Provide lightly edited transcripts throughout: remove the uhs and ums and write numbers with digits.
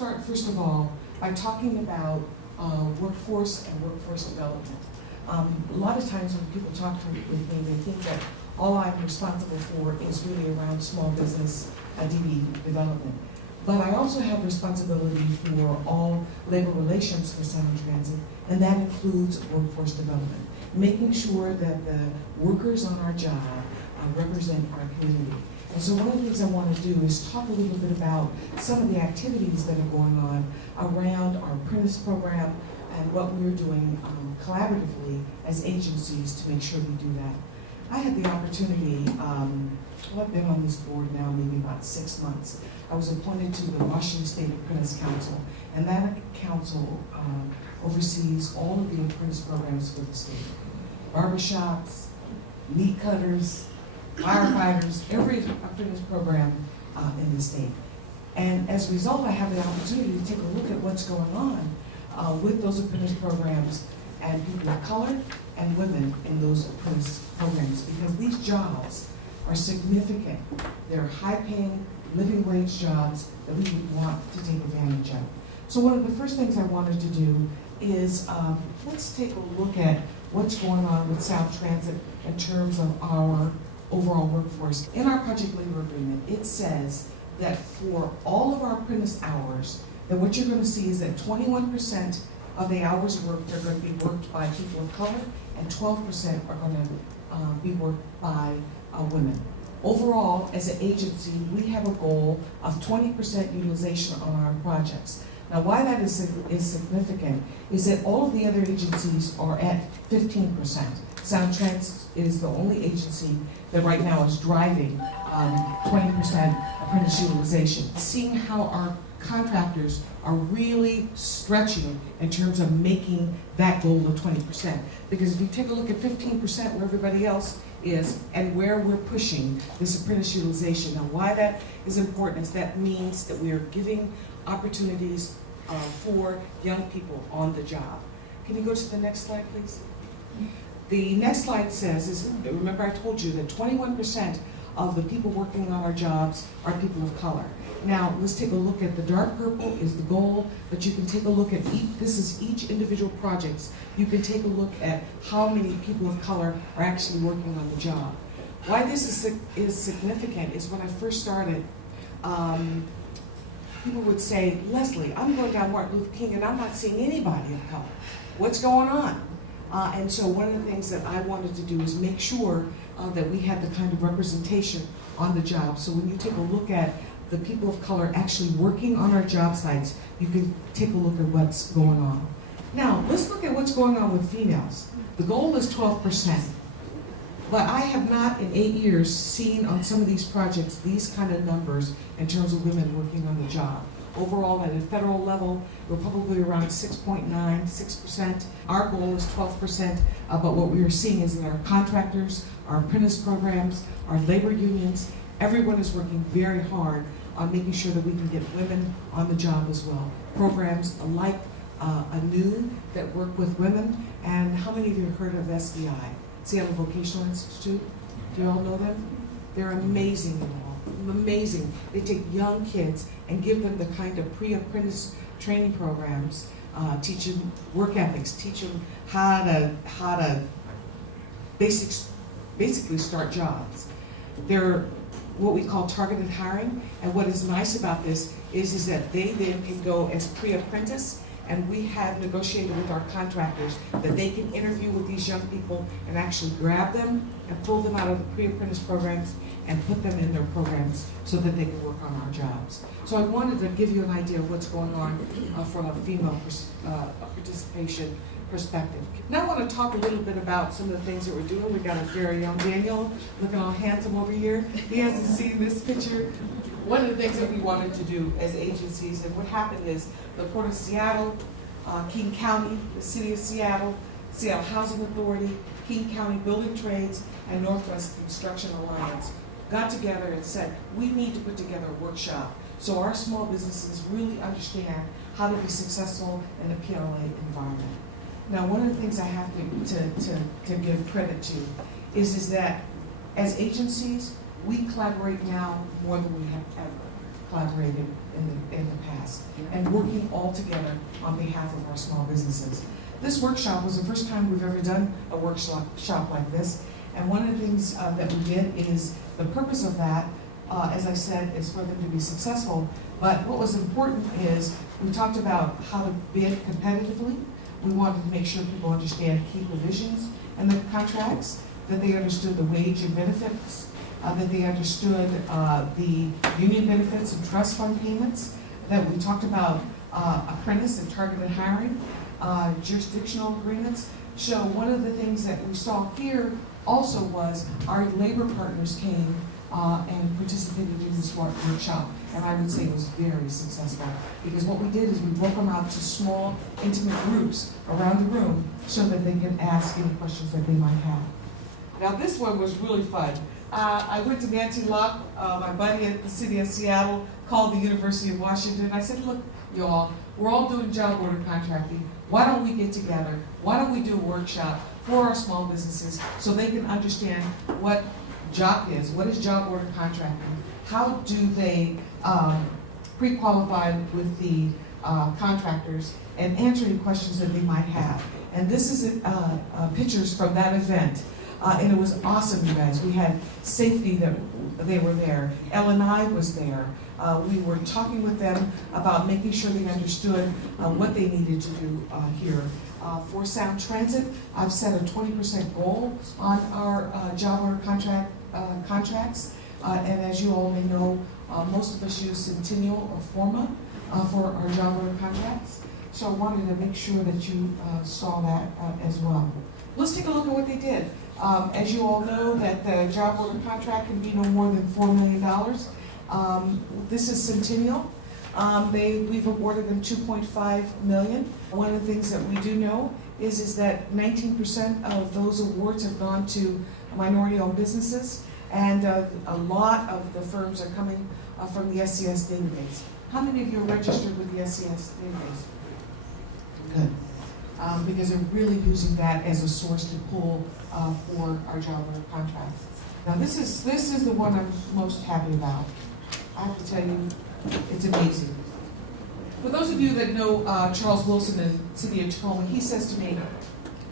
start, first of all, by talking about workforce and workforce development. A lot of times when people talk to me, they think that all I'm responsible for is really around small business DB development. But I also have responsibility for all labor relations for Sound Transit, and that includes workforce development, making sure that the workers on our job represent our community. And so one of the things I want to do is talk a little bit about some of the activities that are going on around our apprentice program and what we're doing collaboratively as agencies to make sure we do that. I had the opportunity, I've been on this board now maybe about 6 months. I was appointed to the Washington State Apprentice Council, and that council oversees all of the apprentice programs for the state. Barbershops, meat cutters, firefighters, every apprentice program in the state. And as a result, I have the opportunity to take a look at what's going on with those apprentice programs and people of color and women in those apprentice programs, because these jobs are significant. They're high-paying, living wage jobs that we would want to take advantage of. So one of the first things I wanted to do is let's take a look at what's going on with Sound Transit in terms of our overall workforce. In our project labor agreement, it says that for all of our apprentice hours, that what you're going to see is that 21% of the hours worked are going to be worked by people of color, and 12% are going to be worked by women. Overall, as an agency, we have a goal of 20% utilization on our projects. Now, why that is significant is that all of the other agencies are at 15%. Sound Transit is the only agency that right now is driving 20% apprentice utilization. Seeing how our contractors are really stretching in terms of making that goal of 20%. Because if you take a look at 15% where everybody else is and where we're pushing this apprentice utilization, now why that is important is that means that we are giving opportunities for young people on the job. Can you go to the next slide, please? The next slide says, remember I told you that 21% of the people working on our jobs are people of color. Now, let's take a look at the dark purple is the goal, but you can take a look at this is each individual projects. You can take a look at how many people of color are actually working on the job. Why this is significant is when I first started, people would say, Leslie, I'm going down Martin Luther King and I'm not seeing anybody of color. What's going on? And so one of the things that I wanted to do is make sure that we had the kind of representation on the job. So when you take a look at the people of color actually working on our job sites, you can take a look at what's going on. Now, let's look at what's going on with females. The goal is 12%. But I have not in 8 years seen on some of these projects these kind of numbers in terms of women working on the job. Overall, at a federal level, we're probably around 6.96%. Our goal is 12%, but what we are seeing is that our contractors, our apprentice programs, our labor unions, everyone is working very hard on making sure that we can get women on the job as well. Programs like ANEW that work with women, and how many of you have heard of SVI, Seattle Vocational Institute? Do you all know them? They're amazing, you all. Amazing. They take young kids and give them the kind of pre-apprentice training programs, teach them work ethics, teach them how to basically start jobs. They're what we call targeted hiring, and what is nice about this is that they then can go as pre-apprentice, and we have negotiated with our contractors that they can interview with these young people and actually grab them and pull them out of the pre-apprentice programs and put them in their programs so that they can work on our jobs. So I wanted to give you an idea of what's going on from a female participation perspective. Now I want to talk a little bit about some of the things that we're doing. We've got a very young Daniel looking all handsome over here. He hasn't seen this picture. One of the things that we wanted to do as agencies, and what happened is the Port of Seattle, King County, the City of Seattle, Seattle Housing Authority, King County Building Trades, and Northwest Construction Alliance got together and said, we need to put together a workshop so our small businesses really understand how to be successful in a PLA environment. Now, one of the things I have to give credit to is that as agencies, we collaborate now more than we have ever. collaborated in the past, and working all together on behalf of our small businesses. This workshop was the first time we've ever done a workshop like this, and one of the things that we did is, the purpose of that, as I said, is for them to be successful, but what was important is we talked about how to bid competitively. We wanted to make sure people understand key provisions in the contracts, that they understood the wage and benefits, that they understood the union benefits and trust fund payments, that we talked about apprentice and targeted hiring, jurisdictional agreements. So one of the things that we saw here also was our labor partners came and participated in this workshop, and I would say it was very successful, because what we did is we broke them out to small, intimate groups around the room so that they could ask any questions that they might have. Now this one was really fun. I went to Nancy Locke, my buddy at the city of Seattle, called the University of Washington. I said, look, y'all, we're all doing job order contracting. Why don't we get together? Why don't we do a workshop for our small businesses so they can understand what JOC is, what is job order contracting, how do they pre-qualify with the contractors, and answer any questions that they might have. And this is pictures from that event. And it was awesome, you guys. We had safety, that they were there. L&I was there. We were talking with them about making sure they understood what they needed to do here. For Sound Transit, I've set a 20% goal on our job order contracts. And as you all may know, most of us use Centennial or Forma for our job order contracts. So I wanted to make sure that you saw that as well. Let's take a look at what they did. As you all know, that the job order contract can be no more than $4 million. This is Centennial. We've awarded them $2.5 million. One of the things that we do know is that 19% of those awards have gone to minority-owned businesses, and a lot of the firms are coming from the SCS database. How many of you are registered with the SCS database? Good. Because they're really using that as a source to pull for our job order contracts. Now this is the one I'm most happy about. I have to tell you, it's amazing. For those of you that know Charles Wilson in the city of Tacoma, he says to me,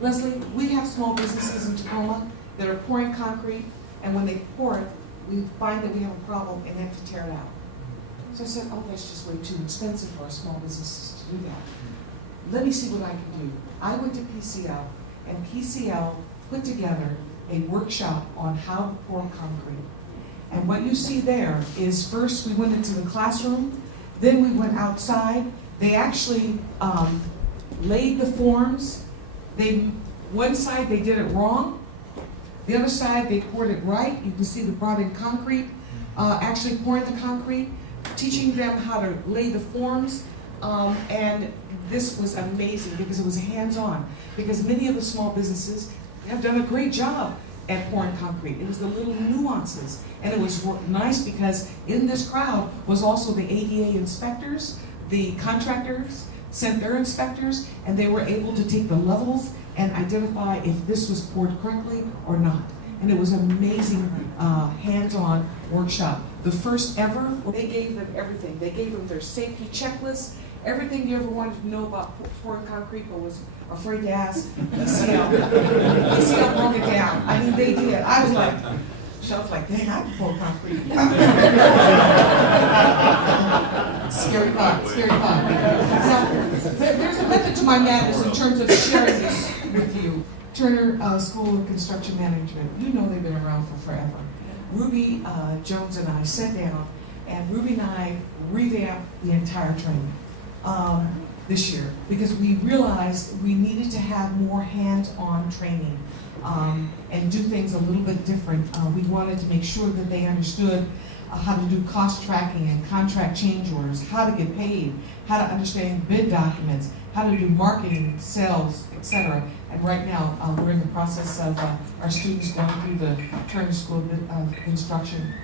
Leslie, we have small businesses in Tacoma that are pouring concrete, and when they pour it, we find that we have a problem and have to tear it out. So I said, oh, that's just way too expensive for our small businesses to do that. Let me see what I can do. I went to PCL, and PCL put together a workshop on how to pour concrete. And what you see there is, first we went into the classroom, then we went outside. They actually laid the forms. One side they did it wrong. The other side they poured it right. You can see they brought in concrete, actually pouring the concrete, teaching them how to lay the forms. And this was amazing because it was hands-on. Because many of the small businesses have done a great job at pouring concrete. It was the little nuances. And it was nice because in this crowd was also the ADA inspectors, the contractors sent their inspectors, and they were able to take the levels and identify if this was poured correctly or not. And it was an amazing hands-on workshop. The first ever, they gave them everything. They gave them their safety checklist, everything you ever wanted to know about pouring concrete but was afraid to ask. PCL broke it down. I mean, they did. I was like, dang, I can pour concrete. Scary thought, scary thought. Now, there's a method to my madness in terms of sharing this with you. Turner School of Construction Management, you know they've been around for forever. Ruby Jones and I sat down, and Ruby and I revamped the entire training this year because we realized we needed to have more hands-on training and do things a little bit different. We wanted to make sure that they understood how to do cost tracking and contract change orders, how to get paid, how to understand bid documents, how to do marketing, sales, etc. And right now, we're in the process of our students going through the Turner School of Construction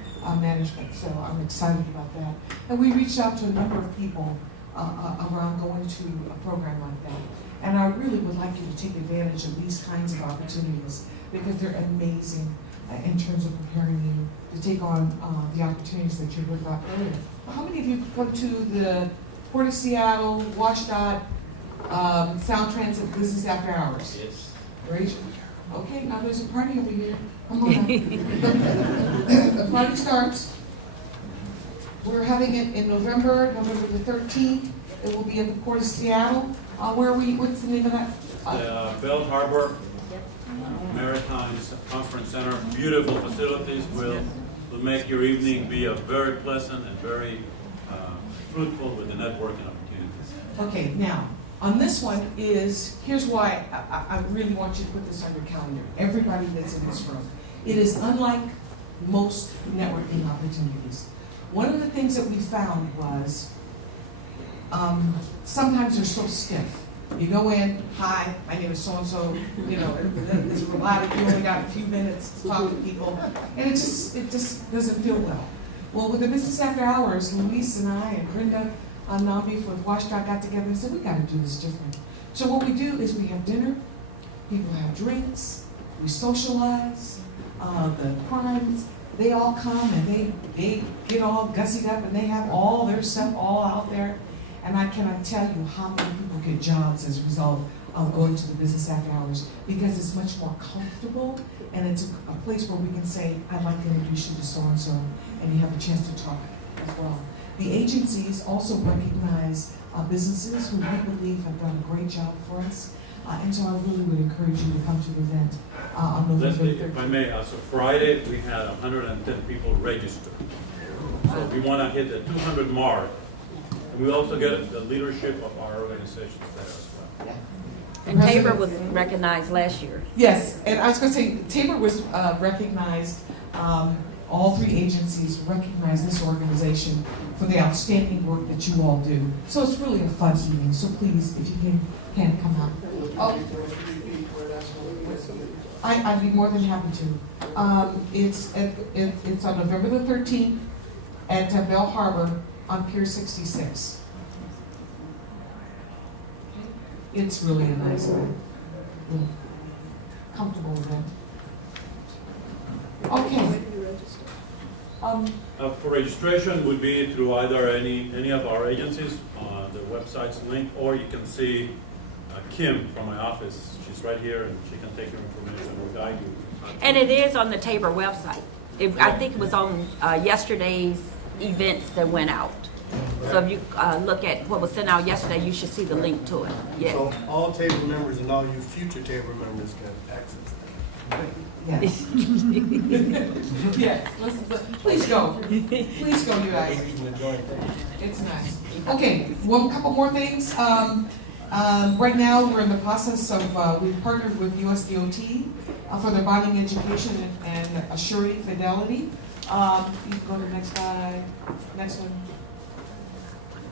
Management. So I'm excited about that. And we reached out to a number of people around going to a program like that. And I really would like you to take advantage of these kinds of opportunities because they're amazing. in terms of preparing you to take on the opportunities that you heard about earlier. How many of you come to the Port of Seattle, WashDOT, Sound Transit Business After Hours? Yes. Great. Okay, now there's a party over here. Come on. The party starts. We're having it in November the 13th. It will be at the Port of Seattle. What's the name of that? The Bell Harbor Maritime Conference Center, beautiful facilities, will make your evening be a very pleasant and very fruitful with the networking opportunities. Okay, now, on this one here's why I really want you to put this on your calendar. Everybody that's in this room. It is unlike most networking opportunities. One of the things that we found was sometimes they're so stiff. You go in, hi, my name is so-and-so, it's robotic, you only got a few minutes to talk to people, and it just doesn't feel well. Well, with the Business After Hours, Luis and I and Brenda Nambi with WashDOT got together and said, we got to do this different. So what we do is we have dinner, people have drinks, we socialize, the primes, they all come and they get all gussied up and they have all their stuff all out there. And I cannot tell you how many people get jobs as a result of going to the Business After Hours, because it's much more comfortable and it's a place where we can say, I'd like to introduce you to so-and-so, and you have a chance to talk as well. The agencies also recognize businesses who we believe have done a great job for us, and so I really would encourage you to come to the event on November 13th. Leslie, if I may, as of Friday, we had 110 people registered. So we want to hit the 200 mark. And we also get the leadership of our organizations there as well. Yeah. And Tabor was recognized last year. Yes, and I was going to say, Tabor was recognized, all three agencies recognized this organization for the outstanding work that you all do. So it's really a fun evening, so please, if you can come out. Oh, I'd be more than happy to. It's on November the 13th at Bell Harbor on Pier 66. It's really a nice event, comfortable event. Okay. For registration would be through either any of our agencies, the website's link, or you can see Kim from my office. She's right here and she can take your information or guide you. And it is on the Tabor website. I think it was on yesterday's events that went out. So if you look at what was sent out yesterday, you should see the link to it. Yeah. So all Tabor members and all you future Tabor members can access that. Yes. Yes. Please go. Please go, you guys. It's nice. Okay, one couple more things. Right now, we're in the process of, we've partnered with USDOT for their bonding education and assurity fidelity. You can go to the next slide. Next one.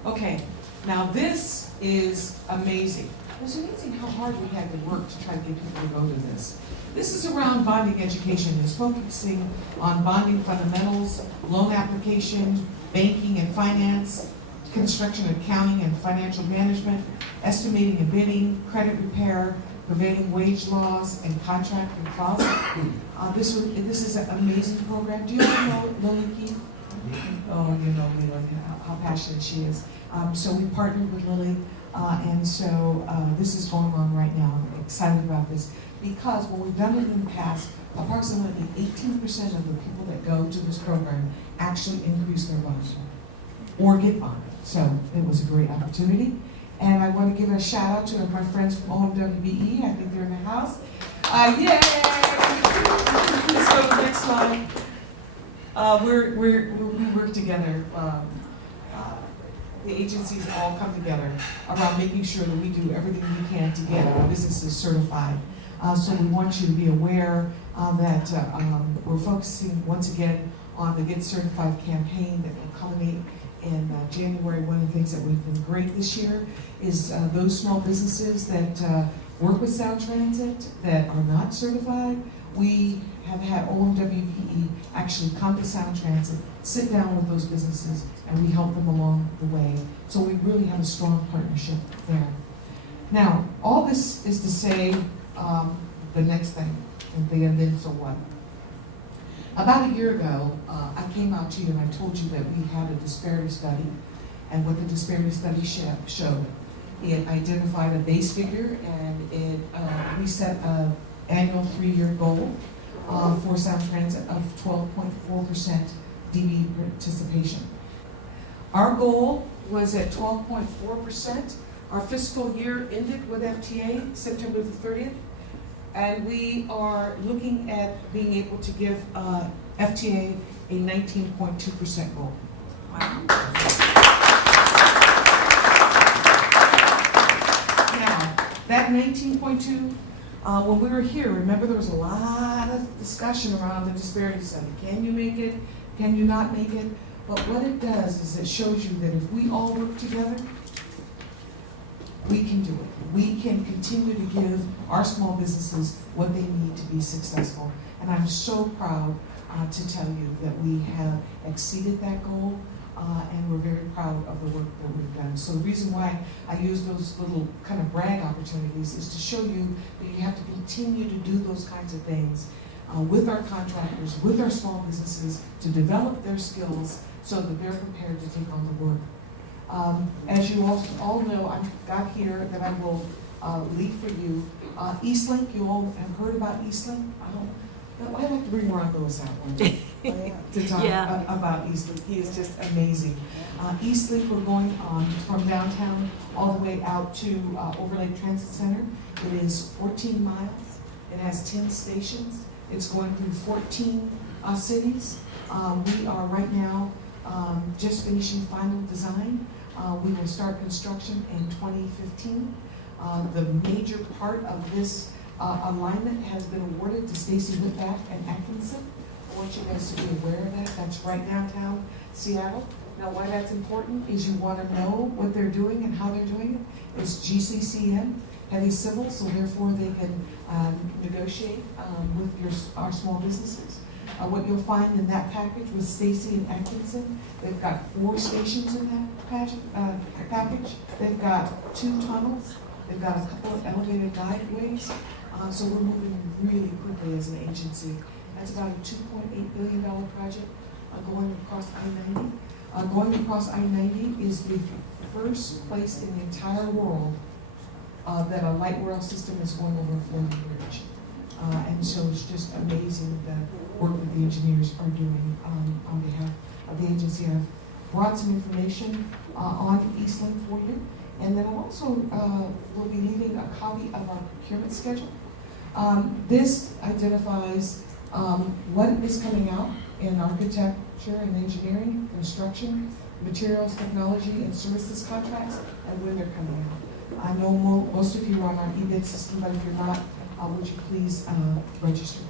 Okay, now this is amazing. It was amazing how hard we had to work to try to get people to go to this. This is around bonding education. It's focusing on bonding fundamentals, loan application, banking and finance, construction, accounting and financial management, estimating and bidding, credit repair, prevailing wage laws, and contract and clause. This is an amazing program. Do you know Lily Keith? Oh, you know Lily, how passionate she is. So we partnered with Lily, and so this is going on right now. I'm excited about this because when we've done it in the past, approximately 18% of the people that go to this program actually increase their bonding or get bonded. So it was a great opportunity. And I want to give a shout out to my friends from OMWBE. I think they're in the house. Yay! Let's go to the next slide. We work together. The agencies all come together around making sure that we do everything we can to get our businesses certified. So we want you to be aware that we're focusing once again on the Get Certified campaign that will culminate in January. One of the things that we've been great this year is those small businesses that work with Sound Transit that are not certified. We have had OMWBE actually come to Sound Transit, sit down with those businesses, and we help them along the way. So we really have a strong partnership there. Now, all this is to say the next thing, and then so what? About a year ago, I came out to you and I told you that we had a disparity study, and what the disparity study showed. It identified a base figure, and we set an annual 3-year goal for Sound Transit of 12.4% DB participation. Our goal was at 12.4%. Our fiscal year ended with FTA September the 30th, and we are looking at being able to give FTA a 19.2% goal. Wow. Now, that 19.2, when we were here, remember there was a lot of discussion around the disparity study. Can you make it? Can you not make it? But what it does is it shows you that if we all work together, we can do it. We can continue to give our small businesses what they need to be successful. And I'm so proud to tell you that we have exceeded that goal, and we're very proud of the work that we've done. So the reason why I use those little kind of brag opportunities is to show you that you have to continue to do those kinds of things with our contractors, with our small businesses, to develop their skills so that they're prepared to take on the work. As you all know, I've got here that I will leave for you. Eastlink, you all have heard about Eastlink? I'd like to bring Ron Lewis out one day to talk about Eastlink. He is just amazing. Eastlink, we're going from downtown all the way out to Overlake Transit Center. It is 14 miles. It has 10 stations. It's going through 14 cities. We are right now just finishing final design. We will start construction in 2015. The major part of this alignment has been awarded to Stacy Whitback and Atkinson. I want you guys to be aware of that. That's right downtown Seattle. Now, why that's important is you want to know what they're doing and how they're doing it. It's GCCM, heavy civil, so therefore they can negotiate with our small businesses. What you'll find in that package with Stacy and Atkinson, they've got 4 stations in that package. They've got 2 tunnels. They've got a couple of elevated guideways. So we're moving really quickly as an agency. That's about a $2.8 billion project going across I-90. Going across I-90 is the first place in the entire world that a light rail system is going over a floating bridge. And so it's just amazing the work that the engineers are doing on behalf of the agency. I've brought some information on Eastlink for you. And then I also will be leaving a copy of our procurement schedule. This identifies what is coming out in architecture and engineering, construction, materials, technology, and services contracts, and when they're coming out. I know most of you are on our e-bid system, but if you're not, would you please register?